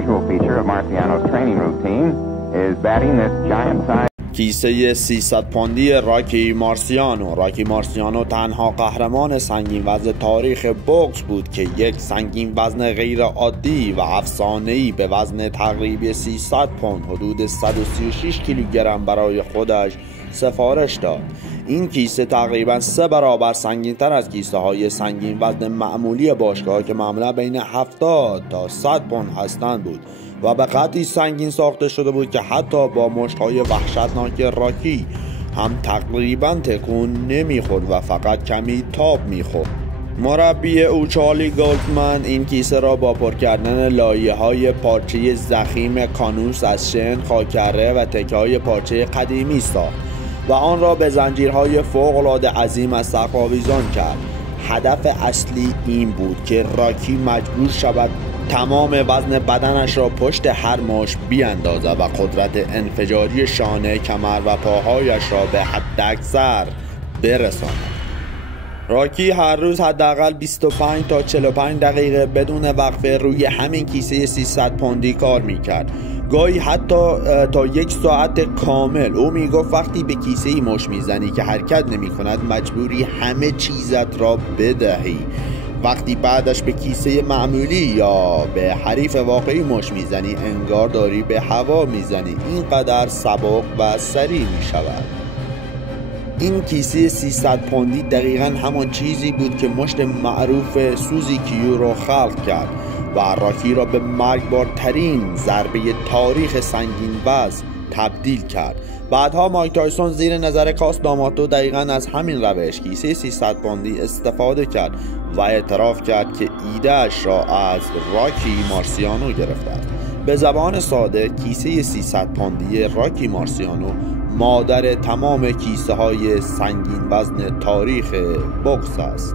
unusual feature of Marciano's training routine is batting this giant-sized کیسه 300 پوندی راکی مارسیانو تنها قهرمان سنگین وزن تاریخ بوکس بود که یک سنگین وزن غیر عادی و افسانه‌ای به وزن تقریبی 300 پوند حدود 136 کیلوگرم برای خودش سفارش داد. این کیسه تقریبا 3 برابر سنگین تر از کیسه های سنگین وزن معمولی باشگاه که معمولا بین 70 تا 100 پوند هستند بود و به قدری سنگین ساخته شده بود که حتی با مشت‌های وحشتناک راکی هم تقریبا تکون نمیخورد و فقط کمی تاب میخورد. مربی او چارلی گولدمن این کیسه را با پر کردن لایه‌های پارچه ضخیم کانوس از شن، خاکره و تکه‌های پارچه قدیمی ساخت و آن را به زنجیرهای فوق‌العاده عظیم از سقف آویزان کرد. هدف اصلی این بود که راکی مجبور شود تمام وزن بدنش را پشت هر مشت بیاندازد و قدرت انفجاری شانه، کمر و پاهایش را به حداکثر برساند. راکی هر روز حداقل 25 تا 45 دقیقه بدون وقفه روی همین کیسه 300 پوندی کار میکرد. گاهی حتی تا 1 ساعت کامل. او میگفت وقتی به کیسه ای مشت میزنی که حرکت نمی کند مجبوری همه چیزت را بدهی. وقتی بعدش به کیسه معمولی یا به حریف واقعی مشت میزنی انگار داری به هوا میزنی. اینقدر سبک و سریع میشود. این کیسه 300 پوندی دقیقاً همان چیزی بود که مشت معروف سوزی کیو را خلق کرد و راکی را به مرگبارترین ضربه تاریخ سنگین وزن تبدیل کرد. بعدها مایک تایسون زیر نظر کاس داماتو دقیقاً از همین روش کیسه 300 پوندی استفاده کرد و اعتراف کرد که ایده‌اش را از راکی مارسیانو گرفته است. به زبان ساده کیسه 300 پوندی راکی مارسیانو مادر تمام کیسه های سنگین وزن تاریخ بوکس است.